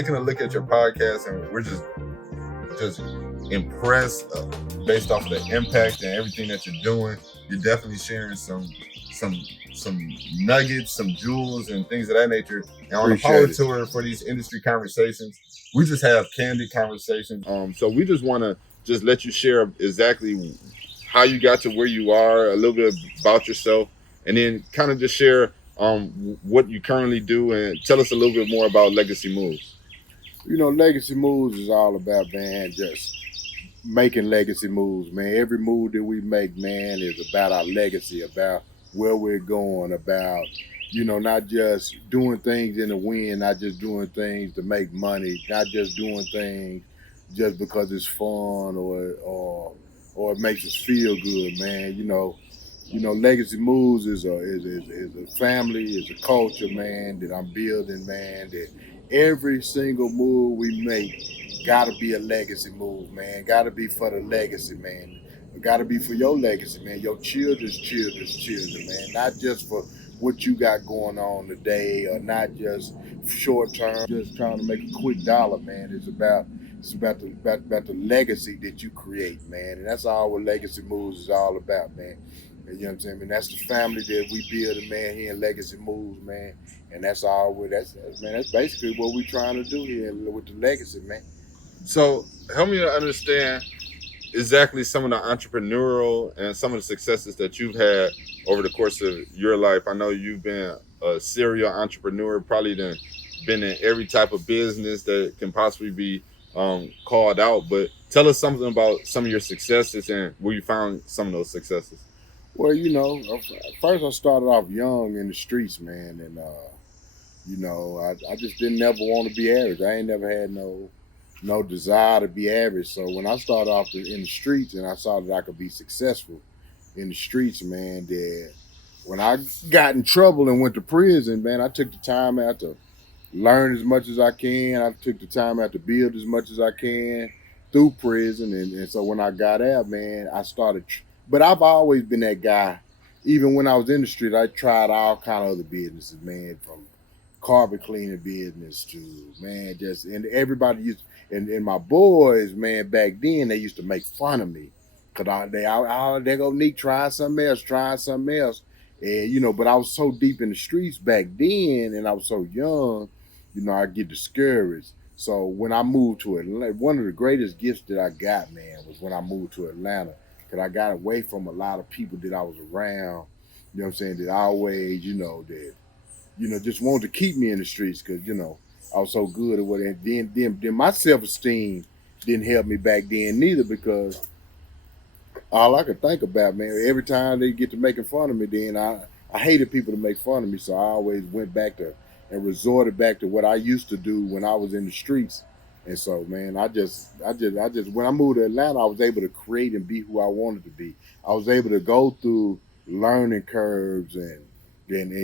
taking a look at your podcast, and we're just impressed based off of the impact and everything that you're doing. You're definitely sharing some nuggets, some jewels, and things of that nature. And on the Power Tour for these industry conversations, we just have candid conversations. So we just want to just let you share exactly how you got to where you are, a little bit about yourself, and then kind of just share what you currently do, and tell us a little bit more about Legacy Moves. You know, Legacy Moves is all about, man, just making legacy moves, man. Every move that we make, man, is about our legacy, about where we're going, about, you know, not just doing things in the wind, not just doing things to make money, not just doing things just because it's fun or it makes us feel good, man. Legacy moves is a family, is a culture, man, that I'm building, man. That every single move we make gotta be a legacy move, man. Gotta be for the legacy, man. Gotta be for your legacy, man. Your children's children, man. Not just for what you got going on today, or not just short term, just trying to make a quick dollar, man. It's about the legacy that you create, man. And that's all what Legacy Moves is all about, man. You know what I'm saying? I mean, that's the family that we build, man, here in Legacy Moves, man. And that's all. That's basically what we're trying to do here with the legacy, man. So help me to understand exactly some of the entrepreneurial and some of the successes that you've had over the course of your life. I know you've been a serial entrepreneur, probably been in every type of business that can possibly be called out. But tell us something about some of your successes and where you found some of those successes. Well, first I started off young in the streets, man, and I just didn't never want to be average. I ain't never had no desire to be average. So when I started off in the streets and I saw that I could be successful in the streets, man, that when I got in trouble and went to prison, man, I took the time out to learn as much as I can. I took the time out to build as much as I can through prison. And so when I got out, man, I started. But I've always been that guy. Even when I was in the street, I tried all kind of other businesses, man, from carpet cleaning business to, man, and everybody and my boys, man, back then, they used to make fun of me. Cause they go, Nick, try something else. And, but I was so deep in the streets back then and I was so young, I get discouraged. So when I moved to Atlanta, one of the greatest gifts that I got, man, was when I moved to Atlanta. Cause I got away from a lot of people that I was around, you know what I'm saying, that always, just wanted to keep me in the streets because, I was so good at what. And then my self-esteem didn't help me back then neither, because all I could think about, man, every time they get to making fun of me, then I hated people to make fun of me. So I always went back to and resorted back to what I used to do when I was in the streets. And so, man, I just when I moved to Atlanta, I was able to create and be who I wanted to be. I was able to go through learning curves and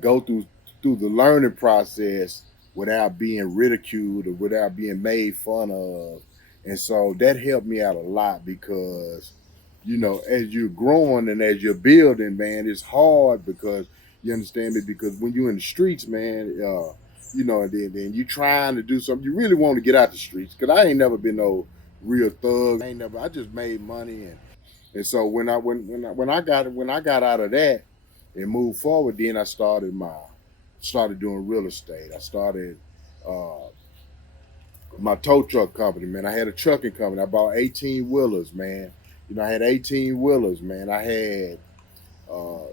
go through the learning process without being ridiculed or without being made fun of. And so that helped me out a lot because, as you're growing and as you're building, man, it's hard because you understand me, because when you're in the streets, man, then you trying to do something. You really want to get out the streets, because I ain't never been no real thug. I just made money, and so when I got out of that and moved forward, then I started doing real estate. I started my tow truck company, man. I had a trucking company. I bought 18 wheelers, man. I had 18 wheelers, man. I had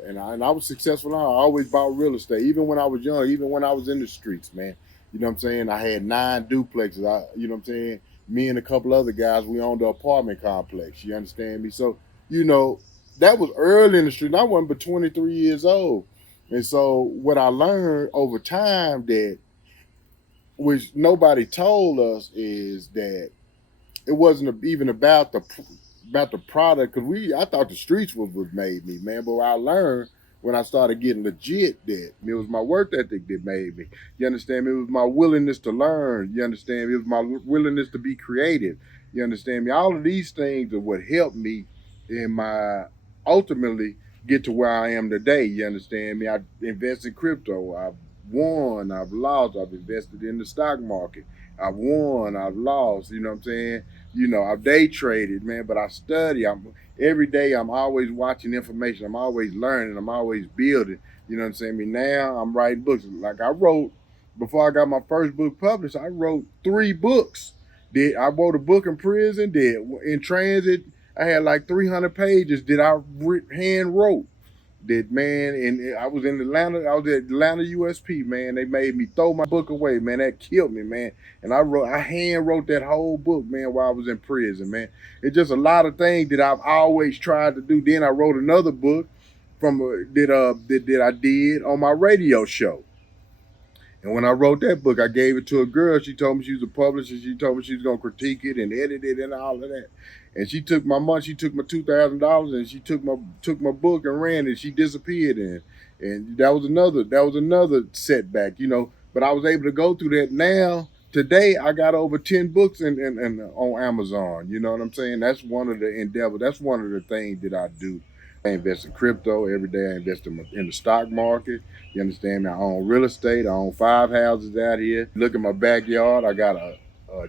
and I was successful. I always bought real estate, even when I was young, even when I was in the streets, man. You know what I'm saying? I had 9 duplexes. You know what I'm saying? Me and a couple other guys, we owned an apartment complex. You understand me? So, that was early in the street. And I wasn't but 23 years old. And so what I learned over time, that which nobody told us, is that it wasn't even about the product, because I thought the streets was what made me, man. But I learned when I started getting legit that it was my work ethic that made me. You understand me? It was my willingness to learn. You understand me? It was my willingness to be creative. You understand me? All of these things are what helped me in my ultimately get to where I am today. You understand me? I invest in crypto. I've won. I've lost. I've invested in the stock market. I've won, I've lost, you know what I'm saying? I've day traded, man, but I study. Every day I'm always watching information. I'm always learning. I'm always building. You know what I'm saying? Now I'm writing books. Like I wrote before I got my first book published, I wrote 3 books. I wrote a book in prison, did in transit. I had like 300 pages that I hand wrote. That man, and I was in Atlanta. I was at Atlanta USP, man. They made me throw my book away, man. That killed me, man. And I hand wrote that whole book, man, while I was in prison, man. It's just a lot of things that I've always tried to do. Then I wrote another book from that I did on my radio show. And when I wrote that book, I gave it to a girl. She told me she was a publisher. She told me she was gonna critique it and edit it and all of that. And she took my money. She took my $2,000 and she took my book and ran and she disappeared. And that was another setback, But I was able to go through that. Now today, I got over 10 books in on Amazon. You know what I'm saying? That's one of the endeavors. That's one of the things that I do. I invest in crypto every day. I invest in the stock market. You understand me? I own real estate. I own 5 houses out here. Look at my backyard. I got a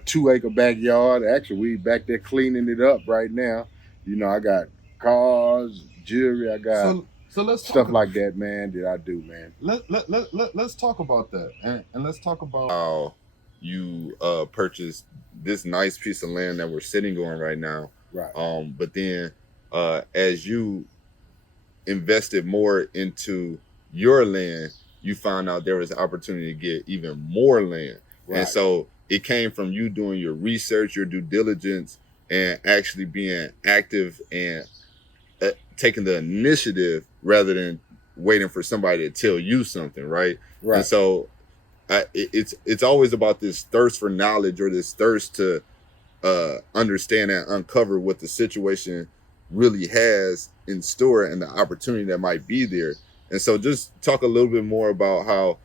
2 acre backyard. Actually, we back there cleaning it up right now. I got cars, jewelry. I got So let's stuff talk. like that, man, that I do, man. Let's talk about that, and let's talk about how you purchased this nice piece of land that we're sitting on right now. Right. But then as you invested more into your land, you found out there was an opportunity to get even more land. Right. And so it came from you doing your research, your due diligence, and actually being active and taking the initiative rather than waiting for somebody to tell you something, right? Right. And so it's always about this thirst for knowledge or this thirst to understand and uncover what the situation really has in store and the opportunity that might be there. And so just talk a little bit more about how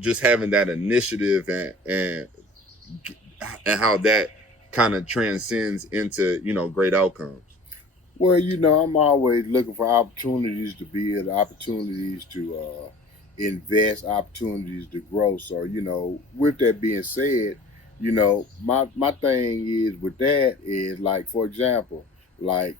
just having that initiative and how that kind of transcends into great outcomes. Well, I'm always looking for opportunities to build, opportunities to invest, opportunities to grow. So, with that being said, my thing is with that is like, for example, like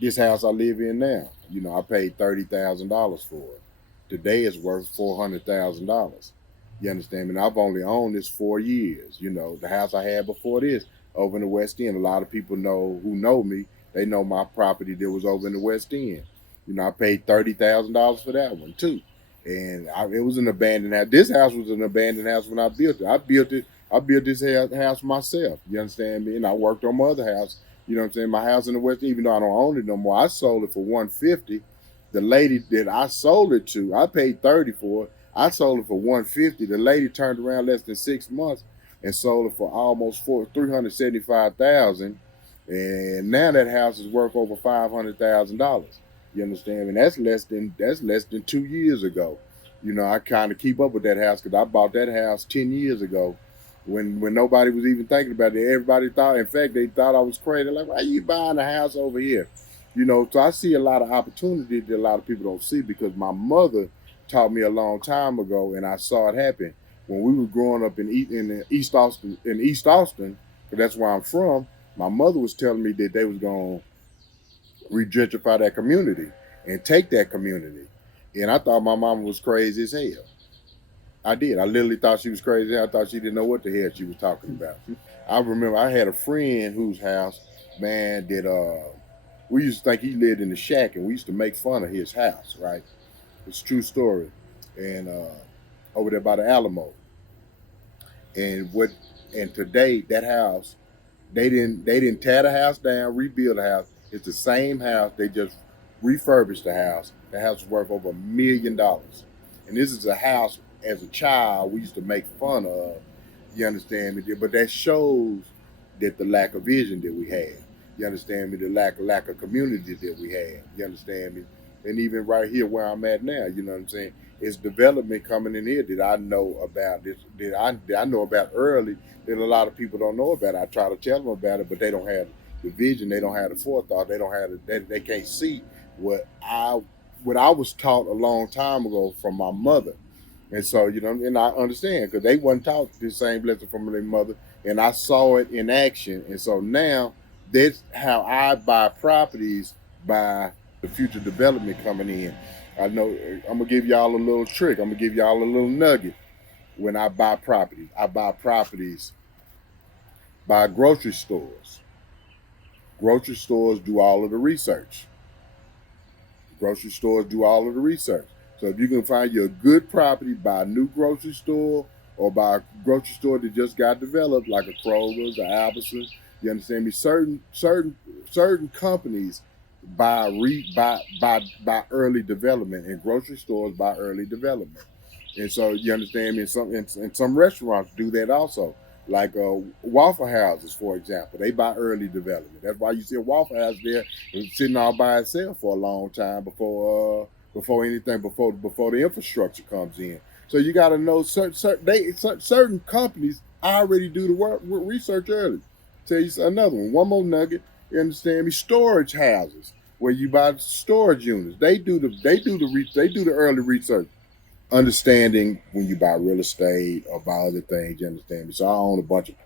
this house I live in now. I paid $30,000 for it. Today it's worth $400,000. You understand me? And I've only owned this 4 years. The house I had before this over in the West End. A lot of people who know me. They know my property that was over in the West End. I paid $30,000 for that one too. And it was an abandoned house. This house was an abandoned house when I built it. I built this house myself. You understand me? And I worked on my other house. You know what I'm saying? My house in the West, even though I don't own it no more, I sold it for $150. The lady that I sold it to, I paid $30 for it. I sold it for $150. The lady turned around less than 6 months and sold it for almost $375,000. And now that house is worth over $500,000. You understand? And that's less than 2 years ago. I kind of keep up with that house because I bought that house 10 years ago, when nobody was even thinking about it. Everybody thought, in fact, they thought I was crazy. Like, why are you buying a house over here? So I see a lot of opportunity that a lot of people don't see because my mother taught me a long time ago, and I saw it happen when we were growing up in East Austin, because that's where I'm from. My mother was telling me that they was going to regentrify that community and take that community. And I thought my mama was crazy as hell. I did. I literally thought she was crazy. I thought she didn't know what the hell she was talking about. I remember I had a friend whose house, man, that we used to think he lived in the shack, and we used to make fun of his house, right? It's a true story. And over there by the Alamo. And today that house, they didn't tear the house down, rebuild the house. It's the same house. They just refurbished the house. The house is worth over $1 million. And this is a house as a child we used to make fun of. You understand me? But that shows that the lack of vision that we had. You understand me? The lack of community that we had. You understand me? And even right here where I'm at now, you know what I'm saying? It's development coming in here that I know about. That I know about early that a lot of people don't know about. I try to tell them about it, but they don't have the vision. They don't have the forethought. They don't have they can't see what I was taught a long time ago from my mother. And so, and I understand because they wasn't taught the same lesson from their mother, and I saw it in action. And so now that's how I buy properties by the future development coming in. I know I'm gonna give y'all a little trick. I'm gonna give y'all a little nugget. When I buy properties by grocery stores. Grocery stores do all of the research. Grocery stores do all of the research. So if you can find you a good property by a new grocery store or by a grocery store that just got developed, like a Kroger's, a Albertsons, you understand me? Certain companies buy early development, and grocery stores buy early development. And so you understand me. And some restaurants do that also. Like Waffle Houses, for example, they buy early development. That's why you see a Waffle House there sitting all by itself for a long time before the infrastructure comes in. So you got to know certain companies already do the research early. Tell you another one more nugget. You understand me? Storage houses where you buy storage units. They do the early research, understanding when you buy real estate or buy other things. You understand me? So I own a bunch of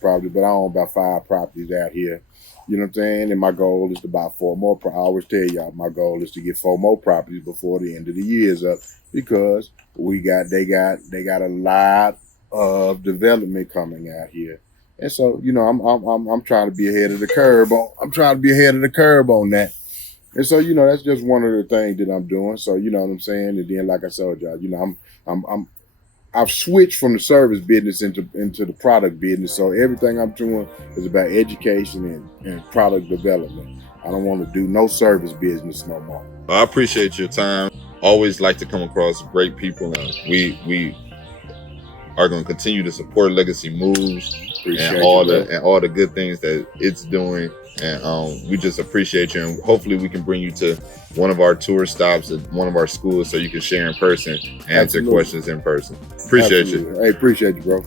properties, but I own about 5 properties out here. You know what I'm saying? And my goal is to buy 4 more. I always tell y'all my goal is to get 4 more properties before the end of the year is up, because they got a lot of development coming out here. And so, I'm trying to be ahead of the curve on that. And so, that's just one of the things that I'm doing. So, you know what I'm saying? And then, like I told y'all, I've switched from the service business into the product business. So everything I'm doing is about education and product development. I don't want to do no service business no more. I appreciate your time. Always like to come across great people, and we are going to continue to support Legacy Moves and all the good things that it's doing. And we just appreciate you, and hopefully we can bring you to one of our tour stops at one of our schools so you can share in person, answer questions in person. Appreciate you. Hey, appreciate you, bro.